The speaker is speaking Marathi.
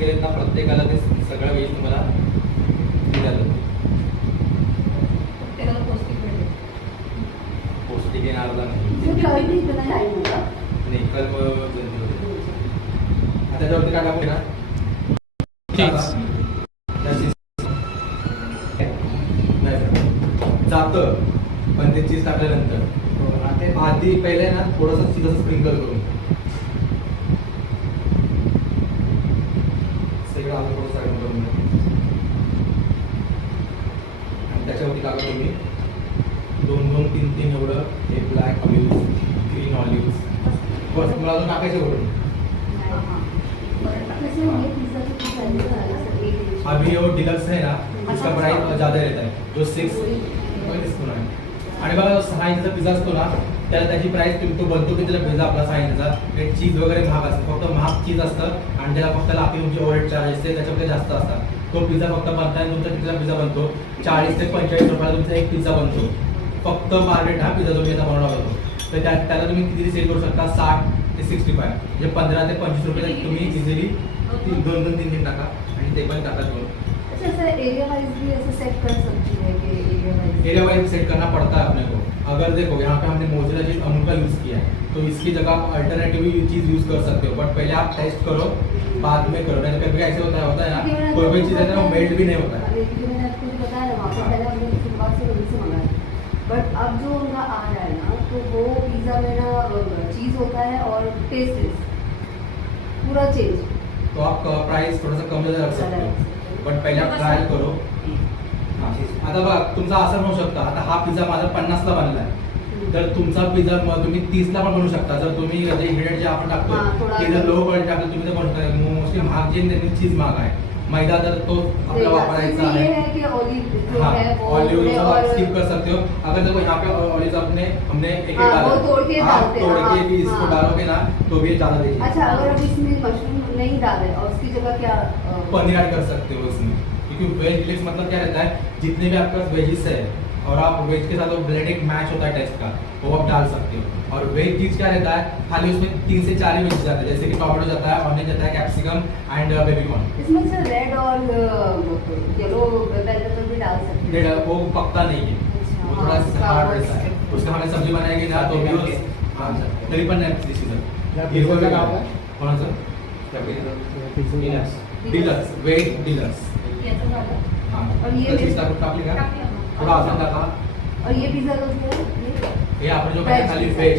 केलेत ना प्रत्येकाला ते सगळं वेज तुम्हाला दिलं जातं. पौष्टिक येणार नाही कल आता त्यावरती काय टाकू ना जातं पण ते चीज टाकल्यानंतर आधी पहिले ना थोडंसं चीज असं स्प्रिंकल करून सगळं आलं थोडं साईड करून आणि त्याच्यावरती टाका तुम्ही 2-3 एवढं हे ब्लॅक ऑलिव्ह ग्रीन ऑलिव्ह बस मला अजून टाकायचे वरून. अभी वो डिलक्स है ना इसका प्राइस ज़्यादा रहता है जो 6 स्पून आहे. आणि बघा 6 इंचचा पिझ्झा असतो ना त्याला त्याची प्राइस तो बनतो की त्याला पिझ्झा आपला 6 इंचचा ते चीज वगैरे महाग असतं फक्त महाग चीज असतं आणि त्याला फक्त आपली तुमची ओव्हरहेड चार्ज असते त्याच्यामध्ये जास्त असतात. तो पिझ्झा फक्त बनताना तुमचा कितीचा पिझ्झा बनतो 40 ते 45 रुपयाला तुमचा एक पिझ्झा बनतो फक्त मार्केट हा पिझ्झा तुम्ही आता बनवला जातो. तर त्याला तुम्ही किती सेल करू शकता 60 ते 65 म्हणजे 15 ते 25 रुपये तुम्ही इझिली 2-3 टाका आणि ते पण टाका दोन. एरिया वाइज भी ऐसे सेट कर सकती है कि एरिया वाइज सेट करना पड़ता है अपने को. अगर देखो यहाँ पे हमने मोज़रेला चीज अमूल का यूज़ किया है तो इसकी जगह आप अल्टरनेटिव चीज़ यूज़ कर सकते हो बट पहले आप टेस्ट करो बाद में करो. नहीं तो कभी ऐसे होता है ना कोई चीज़ है ना वो मेल्ट भी नहीं होता है. मैंने आपको बताया ना वहाँ पे पहले हमने शुरुआत से वहीं से मंगाया बट अब जो उनका आ रहा है ना तो वो पिज़्ज़ा में ना चीज़ होता है और टेस्ट पूरा चेंज. तो आप प्राइस थोड़ा सा कम ज़्यादा रख सकते हो बट पहिले आप ट्रायल करो. आता बघा तुमचा असं होऊ शकता आता हा पिझ्झा माझा 50ला बनला आहे तर तुमचा पिझ्झा तुम्ही 30ला पण बनवू शकता. जर तुम्ही जे इंग्रेडियंट जे आपण टाकतो ते जर लो क्वालिटी टाकलं तुम्ही ते बनवू शकता. मोस्टली महाग जे त्यांनी चीज महाग आहे मैदा जर तो आपला वापरायचा आहे ऑलिव आप स्किप कर सकते हो. अगर देखो यहाँ पे ऑलिव हमने एक डाला तोड़ के भी इसको डालोगे ना तो भी ज्यादा देगी. अच्छा अगर अब इसमें मशरूम नहीं डाले और उसकी जगह क्या पनीर ऐड कर सकते हो इसमें क्योंकि वेज डिलेक्स मतलब क्या रहता है जितने भी आपके पास वेजिस है और आप वेज के साथ वो ब्लेंड एक मैच होता है टेस्ट का वो आप डाल सकते हो. और वेज चीज क्या रहता है खाली उसमें 3 से 4 ही वेज जाते हैं जैसे कि टोमेटो जाता है ऑनियन जाता है कैप्सिकम एंड बेबी कॉर्न. इसमें से रेड और येलो वेजिटेबल भी डाल सकते हैं. वो पकता नहीं है वो थोड़ा हार्ड रहता है. उसका हमें सब्जी बनाएंगे ना तो भी तरी पण नाही हिरवं का कोणाचं डिलक्स वेज डिलक्स. हाँ और ये चीज टाकली का थोड़ा अजून टाका. और ये पिज़्ज़ा का क्या है ये आपण जो खाली वेज